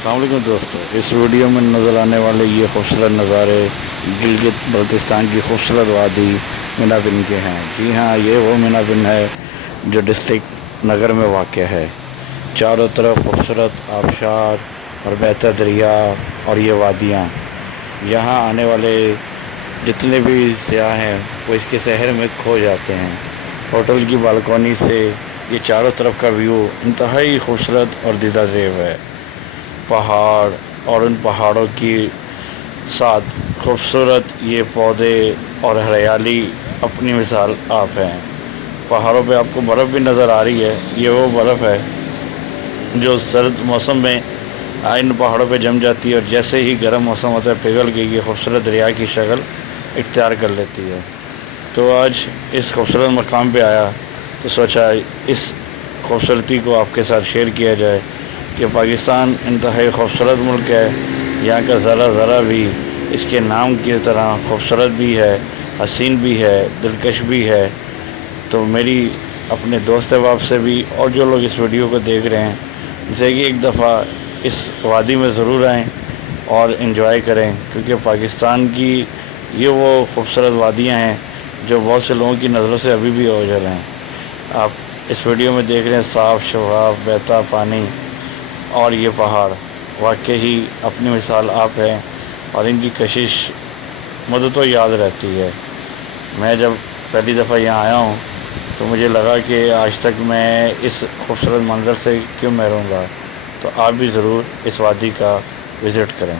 السلام علیکم دوستو، اس ویڈیو میں نظر آنے والے یہ خوبصورت نظارے گلگت بلتستان کی خوبصورت وادی مینا بن کے ہیں۔ جی ہاں، یہ وہ مینا بن ہے جو ڈسٹرکٹ نگر میں واقع ہے۔ چاروں طرف خوبصورت آبشار اور بہتا دریا اور یہ وادیاں، یہاں آنے والے جتنے بھی سیاح ہیں وہ اس کے سحر میں کھو جاتے ہیں۔ ہوٹل کی بالکونی سے یہ چاروں طرف کا ویو انتہائی خوبصورت اور دیدہ زیب ہے۔ پہاڑ اور ان پہاڑوں کی ساتھ خوبصورت یہ پودے اور ہریالی اپنی مثال آپ ہیں۔ پہاڑوں پہ آپ کو برف بھی نظر آ رہی ہے۔ یہ وہ برف ہے جو سرد موسم میں ان پہاڑوں پہ جم جاتی ہے اور جیسے ہی گرم موسم ہوتا ہے پگھل کے یہ خوبصورت دریا کی شکل اختیار کر لیتی ہے۔ تو آج اس خوبصورت مقام پہ آیا تو سوچا اس خوبصورتی کو آپ کے ساتھ شیئر کیا جائے کہ پاکستان انتہائی خوبصورت ملک ہے۔ یہاں کا ذرہ ذرہ بھی اس کے نام کی طرح خوبصورت بھی ہے، حسین بھی ہے، دلکش بھی ہے۔ تو میری اپنے دوست احباب سے بھی اور جو لوگ اس ویڈیو کو دیکھ رہے ہیں ان سے کہ ایک دفعہ اس وادی میں ضرور آئیں اور انجوائے کریں، کیونکہ پاکستان کی یہ وہ خوبصورت وادیاں ہیں جو بہت سے لوگوں کی نظروں سے ابھی بھی اوجھل ہیں۔ آپ اس ویڈیو میں دیکھ رہے ہیں صاف شفاف بہتا پانی اور یہ پہاڑ واقعی ہی اپنی مثال آپ ہیں اور ان کی کشش مجھے تو یاد رہتی ہے۔ میں جب پہلی دفعہ یہاں آیا ہوں تو مجھے لگا کہ آج تک میں اس خوبصورت منظر سے کیوں محروم رہا۔ تو آپ بھی ضرور اس وادی کا وزٹ کریں۔